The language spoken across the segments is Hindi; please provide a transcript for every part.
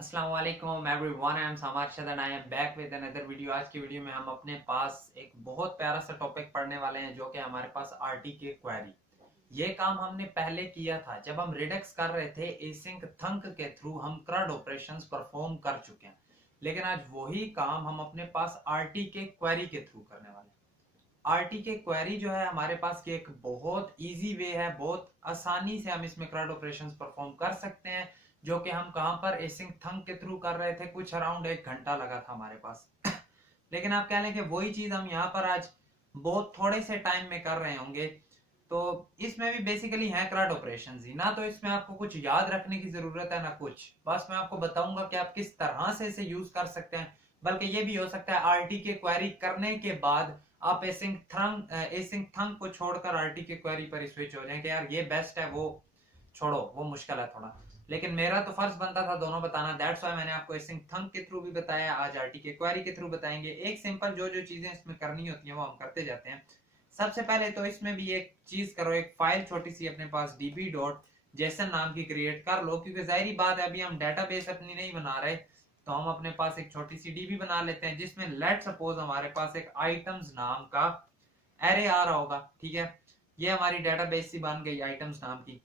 अस्सलाम वालेकुम everyone, I am summer Arshad and I am back with another video. आज की वीडियो में हम अपने पास एक बहुत प्यारा सा टॉपिक पढ़ने वाले हैं जो कि हमारे पास आरटीके क्वेरी। ये काम हमने पहले किया था जब हम रिडक्स कर रहे थे एसिंक थंक के थ्रू। हम क्रड ऑपरेशंस परफॉर्म कर चुके हैं, लेकिन आज वही काम हम अपने पास आरटीके क्वेरी के थ्रू करने वाले हैं। आरटीके क्वेरी जो है हमारे पास की एक बहुत इजी वे है, बहुत आसानी से हम इसमें क्रड ऑपरेशंस परफॉर्म कर सकते हैं, जो कि हम कहां पर एसिंक थंक के थ्रू कर रहे थे। कुछ अराउंड 1 घंटा लगा था हमारे पास। लेकिन आप कह लें कि वही चीज हम यहाँ पर आज बहुत थोड़े से टाइम में कर रहे होंगे। तो इसमें भी बेसिकली है क्रड ऑपरेशंस ही ना, तो इसमें आपको कुछ याद रखने की जरूरत है ना कुछ। बस मैं आपको बताऊंगा कि आप किस तरह से इसे यूज कर सकते हैं। बल्कि ये भी हो सकता है आरटीके क्वेरी करने के बाद आप एसिंक थंक को छोड़कर आरटीके क्वेरी पर स्विच हो जाएं कि यार ये बेस्ट है, वो छोड़ो, वो मुश्किल है थोड़ा। लेकिन मेरा तो फर्ज बनता था दोनों बताना, दैट्स व्हाई मैंने आपको एसिंक थंक के थ्रू भी बताया, आज आरटीके क्वेरी के थ्रू बताएंगे। एक सिंपल जो जो चीजें इसमें करनी होती हैं वो हम करते जाते हैं। सबसे पहले तो इसमें भी एक चीज करो, एक फाइल छोटी सी अपने पास db.json नाम की क्रिएट कर लो, क्योंकि जाहिर बात है अभी हम डेटाबेस अपनी नहीं बना रहे, तो हम अपने पास एक छोटी सी डीबी बना लेते हैं जिसमें लेट सपोज हमारे पास एक आइटम्स नाम का एरे आ रहा होगा। ठीक है, ये हमारी डेटाबेस सी बन गई आइटम्स नाम की।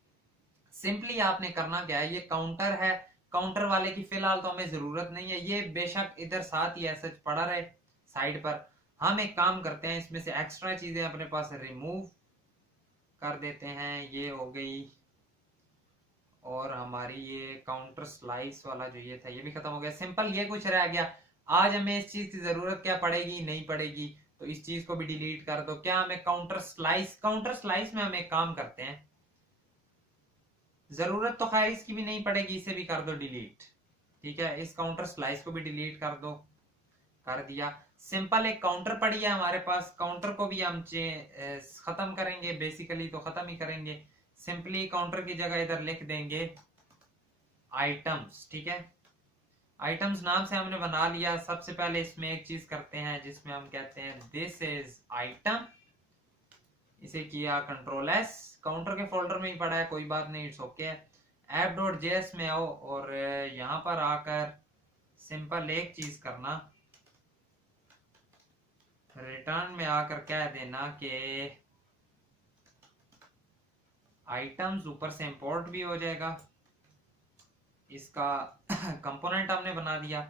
सिंपली आपने करना क्या है, ये काउंटर है, काउंटर वाले की फिलहाल तो हमें जरूरत नहीं है, ये बेशक इधर साथ ही ऐसा पड़ा रहे साइड पर। हम एक काम करते हैं, इसमें से एक्स्ट्रा चीजें अपने पास रिमूव कर देते हैं, ये हो गई। और हमारी ये काउंटर स्लाइस वाला जो ये था ये भी खत्म हो गया। सिंपल ये कुछ रह गया। आज हमें इस चीज की जरूरत क्या पड़ेगी, नहीं पड़ेगी, तो इस चीज को भी डिलीट कर दो। क्या हमें काउंटर स्लाइस में हम एक काम करते हैं, जरूरत तो खैर इसकी भी नहीं पड़ेगी, इसे भी कर दो डिलीट। ठीक है, इस काउंटर स्लाइस को भी डिलीट कर दो, कर दिया। सिंपल एक काउंटर पड़ी है हमारे पास, काउंटर को भी हम खत्म करेंगे, बेसिकली तो खत्म ही करेंगे। सिंपली काउंटर की जगह इधर लिख देंगे आइटम्स। ठीक है, आइटम्स नाम से हमने बना लिया। सबसे पहले इसमें एक चीज करते हैं जिसमें हम कहते हैं दिस इज आइटम, इसे किया कंट्रोल एस, काउंटर के फोल्डर में ही पड़ा है, कोई बात नहीं, इट्स ओके। app.js में आओ और यहां पर आकर सिंपल एक चीज करना, रिटर्न में आकर कह देना कि आइटम्स ऊपर से इंपोर्ट भी हो जाएगा। इसका कंपोनेंट हमने बना दिया,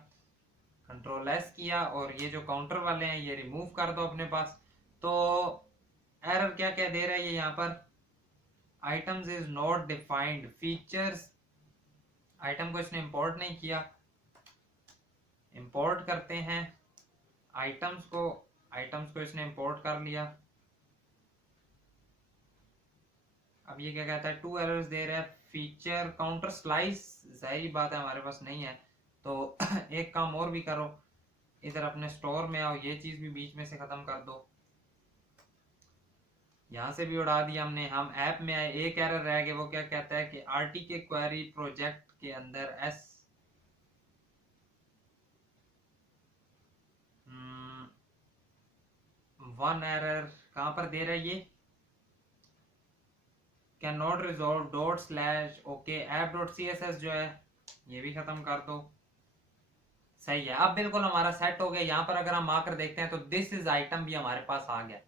कंट्रोल एस किया, और ये जो काउंटर वाले हैं ये रिमूव कर दो अपने पास। तो एरर क्या क्या दे रहा है ये यहाँ पर, items is not defined features, item को इसने इंपोर्ट नहीं किया। इंपोर्ट करते हैं आइटम्स को इसने इंपोर्ट कर लिया। अब ये क्या कहता है, 2 एरर्स दे रहा है। फीचर काउंटर स्लाइस जाहिर बात है हमारे पास नहीं है, तो एक काम और भी करो, इधर अपने स्टोर में आओ, ये चीज भी बीच में से खत्म कर दो। यहां से भी उड़ा दिया हमने। हम ऐप में आए, एक एरर रह गया, वो क्या कहता है कि आरटीके क्वेरी प्रोजेक्ट के अंदर वन एरर कहां पर दे रहा है ये, can not resolve dot slash okay app dot C S S जो है ये भी खत्म कर दो। सही है, अब बिल्कुल हमारा सेट हो गया। यहाँ पर अगर हम आकर देखते हैं तो दिस इज आइटम भी हमारे पास आ गया।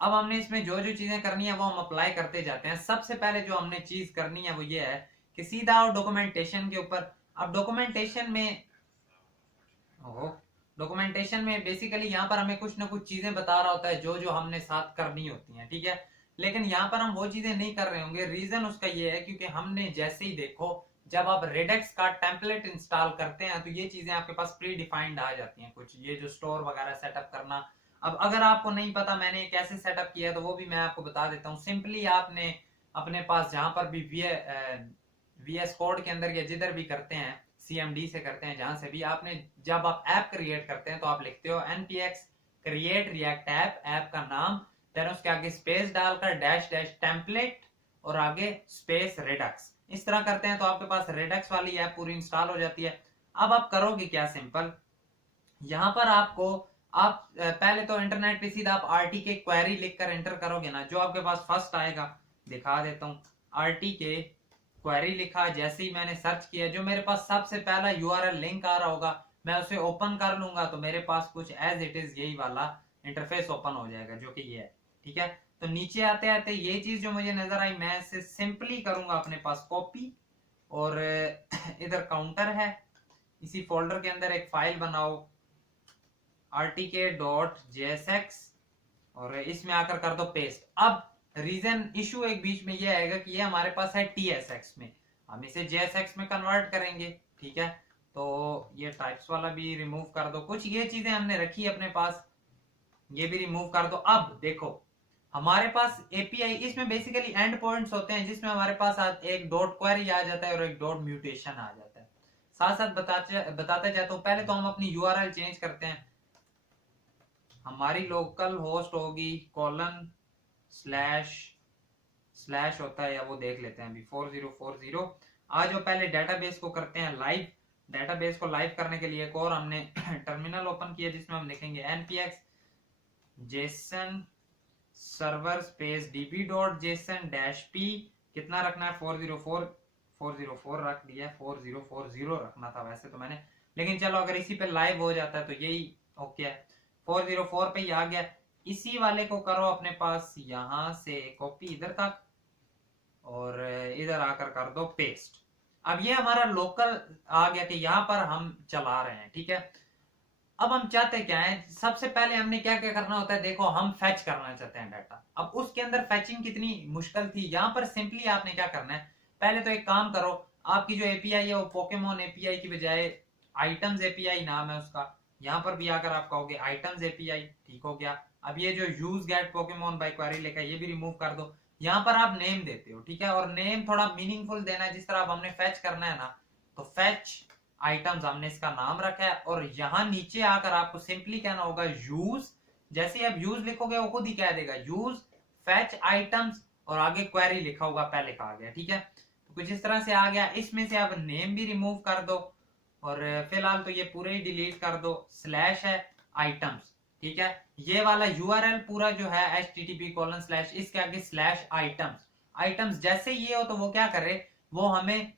अब हमने इसमें जो जो चीजें करनी है वो हम अप्लाई करते जाते हैं। सबसे पहले जो हमने चीज करनी है वो ये है कि सीधा आओ डॉक्यूमेंटेशन के ऊपर। अब डॉक्यूमेंटेशन में बेसिकली यहाँ पर हमें कुछ ना कुछ चीजें बता रहा होता है जो जो हमने साथ करनी होती हैं। ठीक है, लेकिन यहाँ पर हम वो चीजें नहीं कर रहे होंगे। रीजन उसका ये है क्योंकि हमने जैसे ही देखो, जब आप रेडेक्स का टेम्पलेट इंस्टॉल करते हैं तो ये चीजें आपके पास प्री डिफाइंड आ जाती हैं, कुछ ये जो स्टोर वगैरह सेटअप करना। अब अगर आपको नहीं पता मैंने कैसे सेटअप किया तो वो भी मैं आपको बता देता हूँ। सिंपली आपने अपने पास जहां पर भी वीएस कोड के अंदर या जिधर भी करते हैं, सीएमडी से करते हैं, जहां से भी आपने, जब आप ऐप क्रिएट करते हैं तो आप लिखते हो npx create react app, app का नाम, देन उसके आगे स्पेस डालकर डैश डैश टेम्पलेट और आगे स्पेस रेडक्स। इस तरह करते हैं तो आपके पास रेडक्स वाली ऐप पूरी इंस्टॉल हो जाती है। अब आप करोगे क्या, सिंपल यहां पर आपको, आप पहले तो इंटरनेट पे सीधा आप आरटीके क्वेरी लिखकर एंटर करोगे ना, जो आपके पास फर्स्ट आएगा दिखा देता हूं, आरटीके क्वेरी लिखा, जैसे ही मैंने सर्च किया, जो मेरे पास सबसे पहला यूआरएल लिंक आ रहा होगा मैं उसे ओपन कर लूंगा, तो मेरे पास कुछ एज इट इज यही वाला इंटरफेस ओपन हो जाएगा, जो कि ये है। ठीक है, तो नीचे आते आते ये चीज जो मुझे नजर आई, मैं इसे सिंपली करूंगा अपने पास कॉपी, और इधर काउंटर है, इसी फोल्डर के अंदर एक फाइल बनाओ rtk.jsx, और इसमें आकर कर दो पेस्ट। अब रीजन इशू एक बीच में ये आएगा कि ये हमारे पास है tsx में, हम इसे jsx में कन्वर्ट करेंगे। ठीक है, तो ये टाइप्स वाला भी रिमूव कर दो, कुछ ये चीजें हमने रखी अपने पास, ये भी रिमूव कर दो। अब देखो हमारे पास एपीआई, इसमें बेसिकली एंड पॉइंट्स होते हैं, जिसमें हमारे पास एक डॉट क्वेरी आ जाता है और एक डॉट म्यूटेशन आ जाता है। साथ साथ बताते जाता हूं, पहले तो हम अपनी यूआरएल चेंज करते हैं। हमारी लोकल होस्ट होगी कोलन स्लैश होता है, या वो देख लेते हैं अभी 4040। आज वो पहले डेटाबेस को करते हैं लाइव। डेटाबेस को लाइव करने के लिए एक और हमने टर्मिनल ओपन किया, जिसमें हम लिखेंगे npx Jason server space db.json-p, कितना रखना है 404 रख दिया, 4040 रखना था वैसे तो मैंने, लेकिन चलो अगर इसी पे लाइव हो जाता है तो यही ओके है। 404 पे ही आ गया, इसी वाले को करो अपने पास, यहां से कॉपी इधर तक और इधर आकर कर दो पेस्ट। अब ये हमारा लोकल आ गया कि यहाँ पर हम चला रहे हैं। ठीक है, अब हम चाहते क्या है, सबसे पहले हमने क्या क्या करना होता है, देखो हम फैच करना चाहते हैं डाटा। अब उसके अंदर फैचिंग कितनी मुश्किल थी, यहाँ पर सिंपली आपने क्या करना है, पहले तो एक काम करो, आपकी जो एपीआई है वो पोकेमोन एपीआई की बजाय आइटम्स एपीआई नाम है उसका, यहाँ पर भी आकर आप कहोगे आइटम्स एपीआई। ठीक हो गया। अब ये जो use get Pokemon by query लिखा है ये भी रिमूव कर दो, यहाँ पर आप नेम देते हो। ठीक है, और नेम थोड़ा मीनिंगफुल देना है, जिस तरह अब हमने फैच करना है ना, तो फैच आइटम्स हमने इसका नाम रखा है, और यहां नीचे आकर आपको सिंपली कहना होगा यूज, जैसे आप यूज लिखोगे वो खुद ही कह देगा यूज फैच आइटम्स, और आगे क्वेरी लिखा होगा पहले का आ गया। ठीक है, तो कुछ इस तरह से आ गया। इसमें से आप नेम भी रिमूव कर दो, और फिलहाल तो ये पूरे ही डिलीट कर दो, स्लैश है आइटम्स। ठीक है, ये वाला यूआरएल पूरा जो है http:/, इसके आगे स्लैश आइटम्स। आइटम्स जैसे ये हो तो वो क्या करे, वो हमें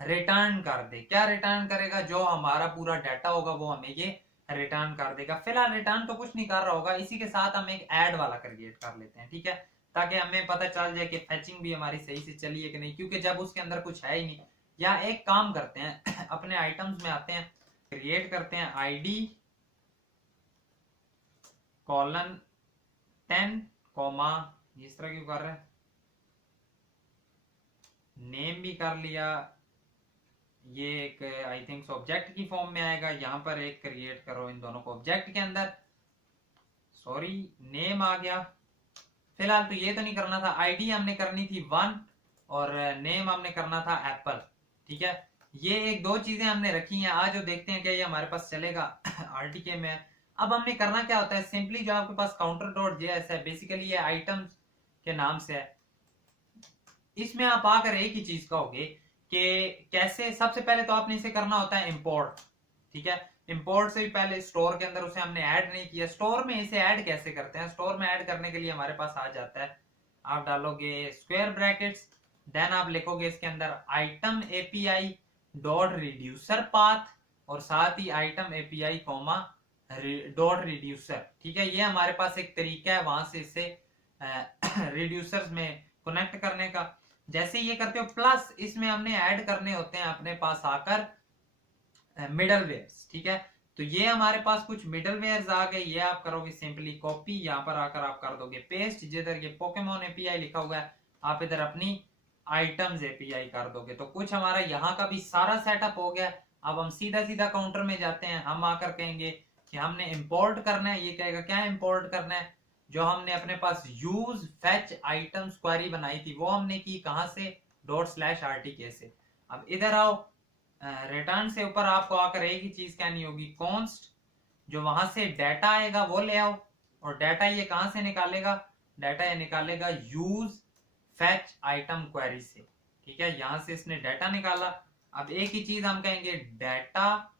रिटर्न कर दे। क्या रिटर्न करेगा, जो हमारा पूरा डाटा होगा वो हमें ये रिटर्न कर देगा। फिलहाल रिटर्न तो कुछ नहीं कर रहा होगा, इसी के साथ हम एक ऐड वाला क्रिएट कर लेते हैं। ठीक है, ताकि हमें पता चल जाए कि फैचिंग भी हमारी सही से चली है कि नहीं, क्योंकि जब उसके अंदर कुछ है ही नहीं। या एक काम करते हैं अपने आइटम्स में आते हैं, क्रिएट करते हैं id :10, इस तरह क्यों कर रहे हैं, नेम भी कर लिया, ये एक आई थिंक ऑब्जेक्ट की फॉर्म में आएगा, यहां पर एक क्रिएट करो इन दोनों को ऑब्जेक्ट के अंदर, सॉरी नेम आ गया। फिलहाल तो ये तो नहीं करना था, आईडी हमने करनी थी 1 और नेम हमने करना था एप्पल। ठीक है, ये एक दो चीजें हमने रखी हैं, आज जो देखते हैं क्या ये हमारे पास चलेगा आरटीके में। अब हमने करना क्या होता है, सिंपली जो आपके पास counter.js है, बेसिकली ये आइटम्स के नाम से है, इसमें आप आकर एक ही चीज कहोगे कि कैसे, सबसे पहले तो आपने इसे करना होता है इंपोर्ट। ठीक है, इंपोर्ट से भी पहले स्टोर के अंदर उसे हमने ऐड नहीं किया, स्टोर में इसे ऐड कैसे करते हैं, स्टोर में ऐड करने के लिए हमारे पास आ जाता है, आप डालोगे स्क्वायर ब्रैकेट्स, देन आप लिखोगे इसके अंदर item API dot reducer path, और साथ ही item API comma dot reducer. ठीक है, ये हमारे पास एक तरीका है वहां से इसे रिड्यूसर्स में कनेक्ट करने का। जैसे ये करते हो प्लस, इसमें हमने ऐड करने होते हैं अपने पास आकर मिडलवेयर्स। ठीक है, तो ये हमारे पास कुछ मिडलवेयर्स आ गए, ये आप करोगे सिंपली कॉपी, यहाँ पर आकर आप कर दोगे पेस्ट, जिधर ये पोकेमोन एपीआई लिखा हुआ है आप इधर अपनी आइटम्स एपीआई कर दोगे। तो कुछ हमारा यहाँ का भी सारा सेटअप हो गया। अब हम सीधा सीधा काउंटर में जाते हैं, हम आकर कहेंगे कि हमने इंपोर्ट करना है, ये कहेगा क्या इंपोर्ट करना है, जो हमने अपने पास यूज फैच आइटम्स क्वेरी बनाई थी वो हमने की कहां से, ./rtk से। अब इधर आओ, रिटर्न से ऊपर आपको आकर एक ही चीज कहनी होगी, कॉन्स्ट, जो वहां से डाटा आएगा वो ले आओ, और डाटा ये कहां से निकालेगा, डाटा ये निकालेगा यूज फैच आइटम क्वेरी से। ठीक है, यहां से इसने डाटा निकाला। अब एक ही चीज हम कहेंगे, डाटा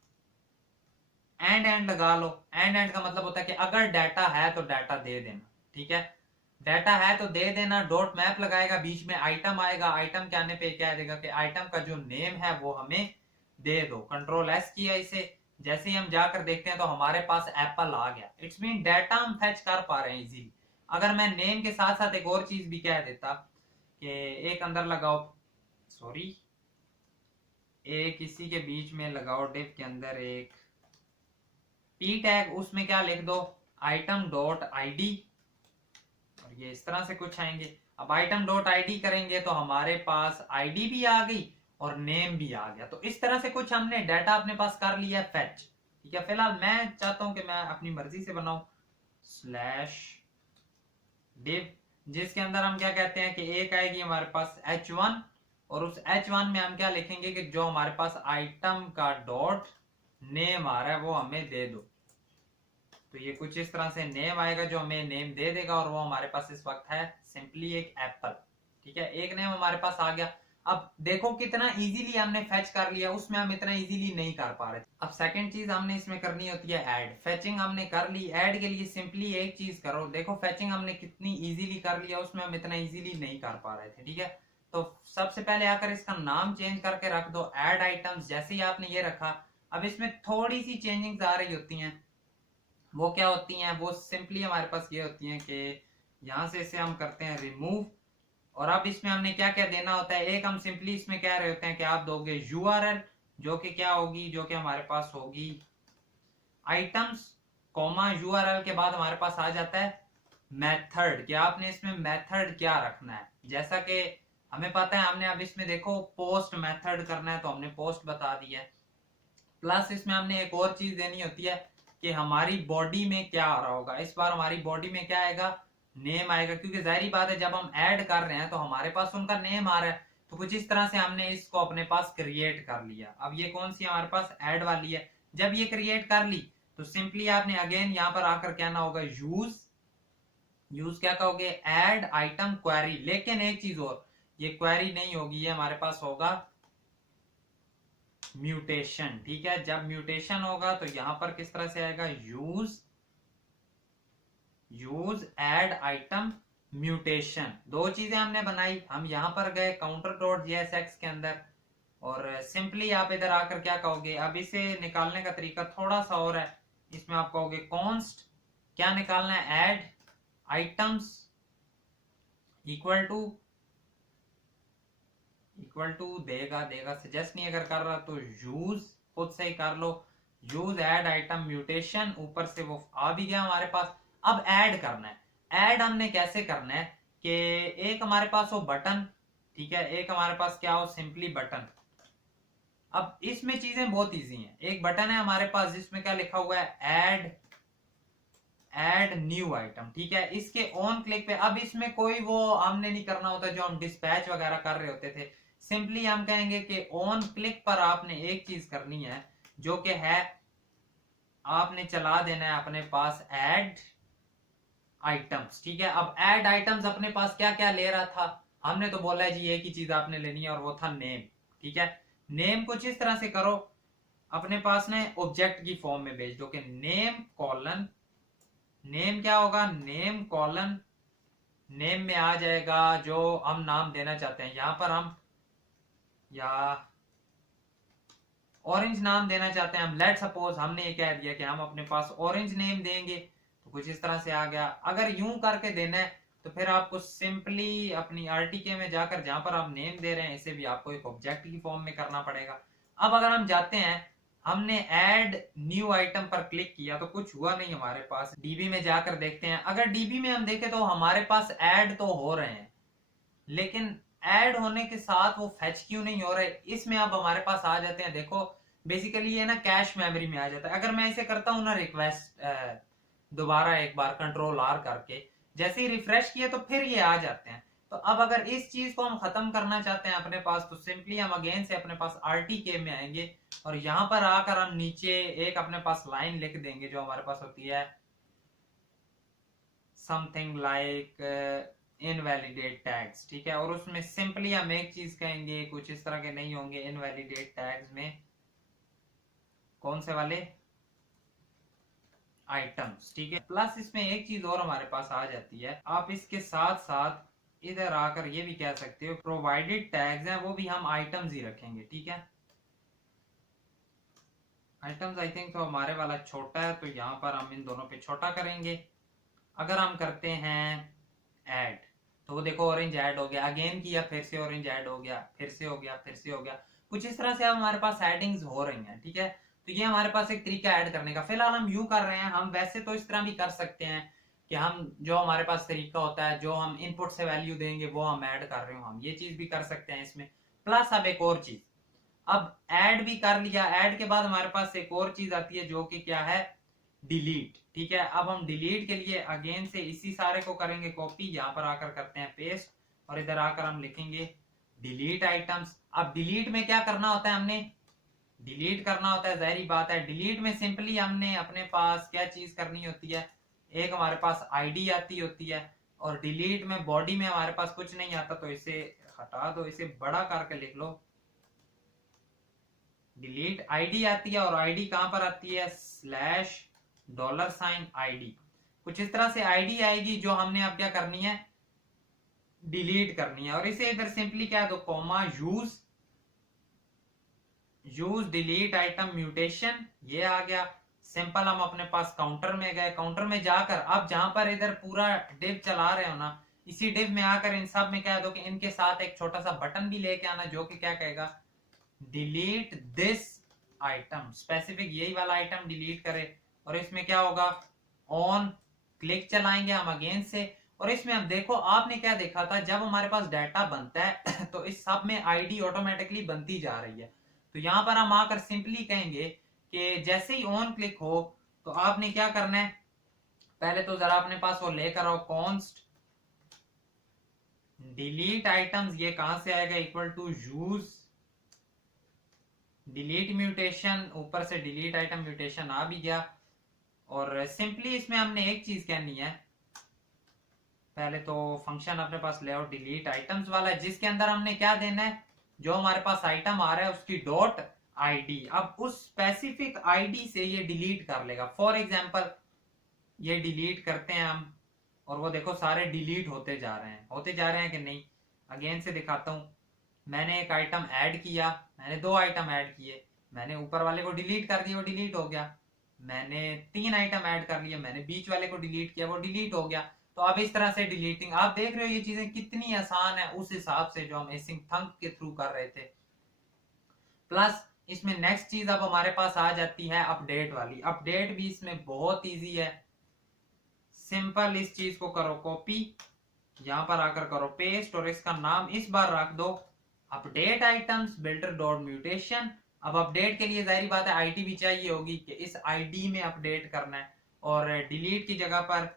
एंड लगा लो। एंड का मतलब होता है कि अगर डाटा है तो डाटा दे देना। ठीक है, डाटा है तो दे देना, डॉट मैप लगाएगा, बीच में आइटम आएगा, आइटम के आने पे क्या देगा कि आइटम का जो नेम है वो हमें दे दो। कंट्रोल एस किया इसे, जैसे ही हम जाकर देखते हैं तो हमारे पास एप्पल आ गया। इट्स मीन डाटा हम फेच कर पा रहे हैं इजीली। अगर मैं नेम के साथ साथ एक और चीज भी कह देता कि एक अंदर लगाओ, सॉरी, एक इसी के बीच में लगाओ, डिव के अंदर एक पी टैग, उसमें क्या लिख दो, आइटम डॉट आईडी, और ये इस तरह से कुछ आएंगे। अब आइटम डॉट आईडी करेंगे तो हमारे पास आईडी भी आ गई और नेम भी आ गया। तो इस तरह से कुछ हमने डाटा अपने पास कर लिया फेच। ठीक है, फिलहाल मैं चाहता हूं कि मैं अपनी मर्जी से बनाऊं स्लैश डिव, जिसके अंदर हम क्या कहते हैं कि एक आएगी हमारे पास h1, और उस h1 में हम क्या लिखेंगे कि जो हमारे पास आइटम का डॉट नेम आ रहा है वो हमें दे दो। तो ये कुछ इस तरह से नेम आएगा जो हमें नेम दे देगा, और वो हमारे पास इस वक्त है सिंपली एक एप्पल। ठीक है, एक नेम हमारे पास आ गया। अब देखो कितना इजीली हमने फेच कर लिया, उसमें हम इतना इजीली नहीं कर पा रहे थे। अब सेकंड चीज हमने इसमें करनी होती है ऐड। फेचिंग हमने कर ली, ऐड के लिए सिंपली एक चीज करो। देखो फेचिंग हमने कितनी इजीली कर लिया, उसमें हम इतना इजीली नहीं कर पा रहे थे। ठीक है, तो सबसे पहले आकर इसका नाम चेंज करके रख दो ऐड आइटम्स। जैसे ही आपने ये रखा, अब इसमें थोड़ी सी चेंजिंग्स आ रही होती हैं। वो क्या होती हैं, वो सिंपली हमारे पास ये होती हैं कि यहां से इसे हम करते हैं रिमूव, और अब इसमें हमने क्या क्या देना होता है। एक हम सिंपली इसमें कह रहे होते हैं कि आप दोगे यूआरएल, जो कि क्या होगी, जो कि हमारे पास होगी आइटम्स कॉमा यूआरएल के बाद हमारे पास आ जाता है मेथड, कि आपने इसमें मेथड क्या रखना है। जैसा कि हमें पता है, हमने अब इसमें देखो पोस्ट मेथड करना है तो हमने पोस्ट बता दिया है। प्लस इसमें हमने एक और चीज देनी होती है कि हमारी बॉडी में क्या आ रहा होगा। इस बार हमारी बॉडी में क्या आएगा, नेम आएगा, क्योंकि जाहिर बात है जब हम ऐड कर रहे हैं तो हमारे पास उनका नेम आ रहा है। तो कुछ इस तरह से हमने इसको अपने पास क्रिएट कर लिया। अब ये कौन सी हमारे पास ऐड वाली है। जब ये क्रिएट कर ली तो सिंपली आपने अगेन यहाँ पर आकर कहना होगा यूज, यूज क्या कहोगे, ऐड आइटम क्वेरी। लेकिन एक चीज और, ये क्वेरी नहीं होगी, ये हमारे पास होगा म्यूटेशन। ठीक है, जब म्यूटेशन होगा तो यहां पर किस तरह से आएगा, यूज ऐड आइटम म्यूटेशन। दो चीजें हमने बनाई, हम यहां पर गए काउंटर डॉट जेएसएक्स के अंदर, और सिंपली आप इधर आकर क्या कहोगे, अब इसे निकालने का तरीका थोड़ा सा और है। इसमें आप कहोगे कॉन्स्ट, क्या निकालना है, ऐड आइटम्स इक्वल टू देगा सजेस्ट नहीं अगर कर रहा तो यूज खुद से ही कर लो, यूज ऐड आइटम म्यूटेशन। ऊपर से वो आ भी गया हमारे पास। अब ऐड करना है। ऐड हमने कैसे करना है कि एक हमारे पास हो बटन, ठीक है, एक हमारे पास क्या हो, सिंपली बटन। अब इसमें चीजें बहुत इजी हैं। एक बटन है हमारे पास जिसमें क्या लिखा हुआ है, ऐड न्यू आइटम। ठीक है, इसके ऑन क्लिक पे, अब इसमें कोई वो हमने नहीं करना होता जो हम डिस्पैच वगैरह कर रहे होते थे। सिंपली हम कहेंगे कि ऑन क्लिक पर आपने एक चीज करनी है, जो कि है आपने चला देना है अपने पास ऐड आइटम्स। ठीक है, अब ऐड आइटम्स अपने पास क्या क्या ले रहा था, हमने तो बोला है जी एक ही चीज आपने लेनी है और वो था नेम। ठीक है, नेम कुछ इस तरह से करो, अपने पास ने ऑब्जेक्ट की फॉर्म में भेज दो कि नेम कॉलन, नेम क्या होगा, नेम कॉलन, नेम में आ जाएगा जो हम नाम देना चाहते हैं। यहां पर हम या ऑरेंज नाम देना चाहते हैं हम, लेट सपोज हमने ये कह दिया कि हम अपने पास ऑरेंज नेम देंगे, तो कुछ इस तरह से आ गया। अगर यूं करके देना है तो फिर आपको सिंपली अपनी आरटीके में जाकर जहां पर आप नेम दे रहे हैं इसे भी आपको एक ऑब्जेक्ट की फॉर्म में करना पड़ेगा। अब अगर हम जाते हैं, हमने ऐड न्यू आइटम पर क्लिक किया तो कुछ हुआ नहीं हमारे पास। डीबी में जाकर देखते हैं, अगर डीबी में हम देखें तो हमारे पास ऐड तो हो रहे हैं, लेकिन ऐड होने के साथ वो फेच क्यों नहीं हो रहे, इसमें अब हमारे पास आ जाते हैं। देखो बेसिकली ये ना कैश मेमोरी में आ जाता है। अगर मैं इसे करता हूं ना रिक्वेस्ट दोबारा एक बार कंट्रोल आर करके, जैसे ही रिफ्रेश किया तो फिर ये आ जाते हैं। तो अब अगर इस चीज को हम खत्म करना चाहते हैं अपने पास, तो सिंपली हम अगेन से अपने पास आरटीके में आएंगे और यहां पर आकर हम नीचे एक अपने पास लाइन लिख देंगे जो हमारे पास होती है समथिंग लाइक इनवैलिडेट टैग्स। ठीक है, और उसमें सिंपली हम एक चीज कहेंगे, कुछ इस तरह के नहीं होंगे इनवैलिडेट टैग्स में, कौन से वाले, आइटम्स, ठीक है। प्लस इसमें एक चीज और हमारे पास आ जाती है, आप इसके साथ साथ इधर आकर ये भी कह सकते हो प्रोवाइडेड टैग्स हैं वो भी हम आइटम्स ही रखेंगे, ठीक है। आइटम्स आई थिंक तो हमारे वाला छोटा है, तो यहाँ पर हम इन दोनों पे छोटा करेंगे। अगर हम करते हैं ऐड, तो वो देखो ऑरेंज ऐड हो गया, अगेन किया फिर से ऑरेंज ऐड हो गया, फिर से हो गया, फिर से हो गया। कुछ इस तरह से अब हमारे पास एडिंग्स हो रही हैं, ठीक है। तो ये हमारे पास एक तरीका ऐड करने का। फिलहाल हम यूं कर रहे हैं, हम वैसे तो इस तरह भी कर सकते हैं कि हम जो हमारे पास तरीका होता है, जो हम इनपुट से वैल्यू देंगे वो हम ऐड कर रहे हो, हम ये चीज भी कर सकते हैं इसमें। प्लस अब एक और चीज, अब ऐड भी कर लिया, ऐड के बाद हमारे पास एक और चीज आती है जो कि क्या है, डिलीट, ठीक है। अब हम डिलीट के लिए अगेन से इसी सारे को करेंगे कॉपी, यहाँ पर आकर करते हैं पेस्ट, और इधर आकर हम लिखेंगे डिलीट आइटम्स। अब डिलीट में क्या करना होता है, हमने डिलीट करना होता है, जाहिर बात है। डिलीट में सिंपली हमने अपने पास क्या चीज करनी होती है, एक हमारे पास आईडी आती होती है, और डिलीट में बॉडी में हमारे पास कुछ नहीं आता, तो इसे हटा दो, इसे बड़ा करके लिख लो। डिलीट आईडी आती है, और आईडी कहां पर आती है, $ID। कुछ इस तरह से आईडी आएगी जो हमने अब क्या करनी है, डिलीट करनी है। और इसे इधर सिंपली क्या है, तो comma use delete item mutation, ये आ गया। सिंपल हम अपने पास काउंटर में गए, काउंटर में जाकर अब जहां पर इधर पूरा डिव चला रहे हो ना, इसी डिव में आकर इन सब में क्या दो कि इनके साथ एक छोटा सा बटन भी लेके आना, जो कि क्या कहेगा, डिलीट दिस आइटम, स्पेसिफिक यही वाला आइटम डिलीट करे। और इसमें क्या होगा, ऑन क्लिक चलाएंगे हम अगेन से, और इसमें हम देखो आपने क्या देखा था, जब हमारे पास डाटा बनता है तो इस सब में आईडी ऑटोमेटिकली बनती जा रही है। तो यहां पर हम आकर सिंपली कहेंगे कि जैसे ही ऑन क्लिक हो तो आपने क्या करना है, पहले तो जरा अपने पास वो लेकर आओ, कॉन्स्ट डिलीट आइटम्स, ये कहां से आएगा, equal to use delete mutation, ऊपर से डिलीट आइटम म्यूटेशन आ भी गया। और सिंपली इसमें हमने एक चीज कहनी है, पहले तो फंक्शन अपने पास ले आओ डिलीट आइटम्स वाला, जिसके अंदर हमने क्या देना है, जो हमारे पास आइटम आ रहा है उसकी डॉट आईडी। अब उस स्पेसिफिक आईडी से ये डिलीट कर लेगा। फॉर एग्जांपल ये डिलीट करते हैं हम, और वो देखो सारे डिलीट होते जा रहे हैं कि नहीं। अगेन से दिखाता हूं, मैंने एक आइटम ऐड किया, मैंने 2 आइटम ऐड किए, मैंने ऊपर वाले को डिलीट कर दिया, वो डिलीट हो गया। मैंने 3 आइटम ऐड कर लिए, मैंने बीच वाले को डिलीट किया, वो डिलीट हो गया। तो अब इस तरह से डिलीटिंग, आप देख रहे हो ये चीजें कितनी आसान है उस हिसाब से जो हम एसिंक थंक के थ्रू कर रहे थे। प्लस इसमें नेक्स्ट चीज अब हमारे पास आ जाती है अपडेट वाली। अपडेट भी इसमें बहुत इजी है, सिंपल इस चीज को करो कॉपी, यहां पर आकर करो पेस्ट, और इसका नाम इस बार रख दो update items builder dot mutation. अब अपडेट के लिए जाहिर बात है आईडी भी चाहिए होगी कि इस आईडी में अपडेट करना है, और डिलीट की जगह पर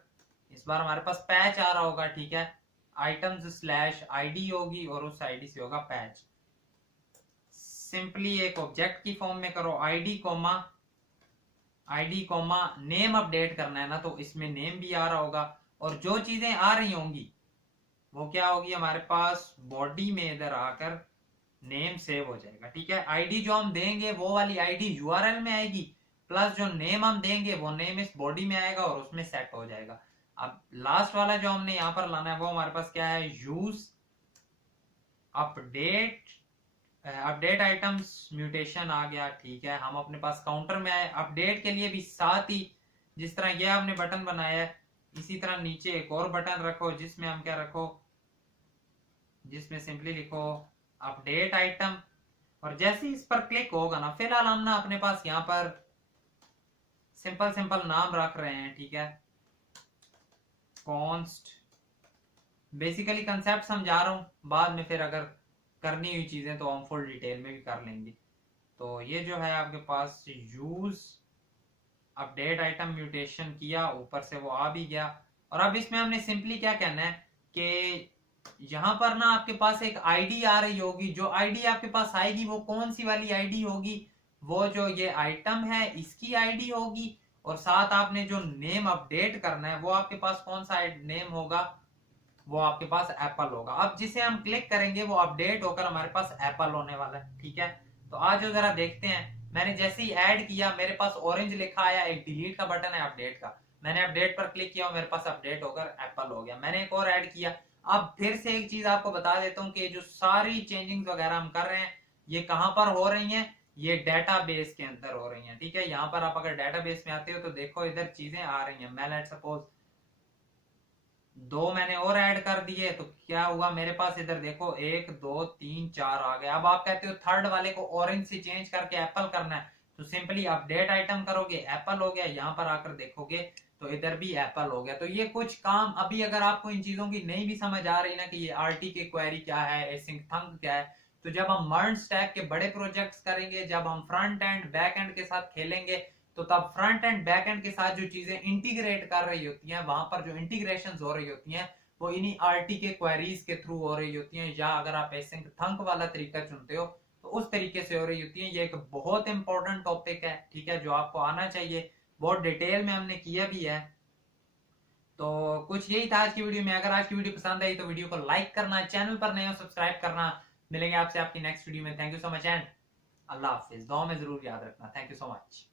इस बार हमारे पास पैच आ रहा होगा, ठीक है, आइटम्स स्लैश आईडी होगी, और उस आईडी से होगा पैच। सिंपली एक ऑब्जेक्ट की फॉर्म में करो आईडी कॉमा नेम अपडेट करना है ना, तो इसमें नेम भी आ रहा होगा, और जो चीजें आ रही होंगी वो क्या होगी, हमारे पास बॉडी में इधर आकर नेम सेव हो जाएगा, ठीक है। आईडी जो हम देंगे वो वाली आईडी यूआरएल में आएगी, प्लस जो नेम हम देंगे वो नेम इस बॉडी में आएगा और उसमें सेट हो जाएगा। अब लास्ट वाला जो हमने यहां पर लाना है वो हमारे पास क्या है, यूज अपडेट आइटम्स म्यूटेशन आ गया, ठीक है। हम अपने पास काउंटर में आए, अपडेट के लिए भी साथ ही जिस तरह ये आपने बटन बनाया है, इसी तरह नीचे एक और बटन रखो, जिसमें हम क्या रखो, जिसमें सिंपली लिखो अपडेट आइटम, और जैसे इस पर क्लिक होगा ना, फिलहाल हम ना अपने पास यहाँ पर सिंपल नाम रख रहे हैं, ठीक है, कॉन्स्ट। बेसिकली कंसेप्ट समझा रहा हूं, बाद में फिर अगर करनी हुई चीजें तो हम फुल डिटेल में भी कर लेंगे। तो ये जो है आपके पास यूज अपडेट आइटम म्यूटेशन किया, ऊपर से वो आ भी गया। और अब इसमें हमने सिंपली क्या कहना है कि यहां पर ना आपके पास एक आईडी आ रही होगी, जो आईडी आपके पास आएगी वो कौन सी वाली आईडी होगी, वो जो ये आइटम है इसकी आईडी होगी, और साथ आपने जो नेम अपडेट करना है वो आपके पास कौन सा नेम होगा, वो आपके पास एप्पल होगा। अब जिसे हम क्लिक करेंगे वो अपडेट होकर हमारे पास एप्पल होने वाला है, ठीक है। तो आज जरा देखते हैं मैंने जैसे ही ऐड किया मेरे पास ऑरेंज लिखा आया, एक डिलीट का बटन है अपडेट का, मैंने अपडेट पर क्लिक किया और मेरे पास अपडेट होकर एप्पल हो गया। मैंने एक और ऐड किया। अब फिर से एक चीज आपको बता देता हूँ कि जो सारी चेंजिंग वगैरह हम कर रहे हैं ये कहां पर हो रही हैं, ये डेटाबेस के अंदर हो रही हैं। ठीक है, यहाँ पर आप अगर डेटाबेस में आते हो तो देखो इधर चीजें आ रही हैं। मैं लेट सपोज 2 मैंने और ऐड कर दिए तो क्या हुआ मेरे पास, इधर देखो 1 2 3 4 आ गया। अब आप कहते हो थर्ड वाले को ऑरेंज से चेंज करके एप्पल करना है, तो सिंपली अपडेट आइटम करोगे, एप्पल हो गया। यहाँ पर आकर देखोगे तो इधर भी एप्पल हो गया। तो ये कुछ काम अभी अगर आपको इन चीजों की नहीं भी समझ आ रही ना कि ये आरटी के क्वेरी क्या है, एसिंक थंक क्या है, तो जब हम मर्ज स्टैक के बड़े प्रोजेक्ट्स करेंगे, जब हम फ्रंट एंड बैक एंड के साथ खेलेंगे, तो तब फ्रंट एंड बैक एंड के साथ जो चीजें इंटीग्रेट कर रही होती हैं, वहां पर जो इंटीग्रेशन हो रही होती हैं वो इन्हीं आरटी के क्वेरीज के थ्रू हो रही होती हैं, या अगर आप एसिंक थंक वाला तरीका चुनते हो तो उस तरीके से हो रही होती है। ये एक बहुत इंपॉर्टेंट टॉपिक है, ठीक है, जो आपको आना चाहिए। बहुत डिटेल में हमने किया भी है। तो कुछ यही था आज की वीडियो में। अगर आज की वीडियो पसंद आई तो वीडियो को लाइक करना, चैनल पर नए हो सब्सक्राइब करना। मिलेंगे आपसे आपकी नेक्स्ट वीडियो में। Thank you so much and अल्लाह हाफिज। दुआ में जरूर याद रखना। Thank you so much.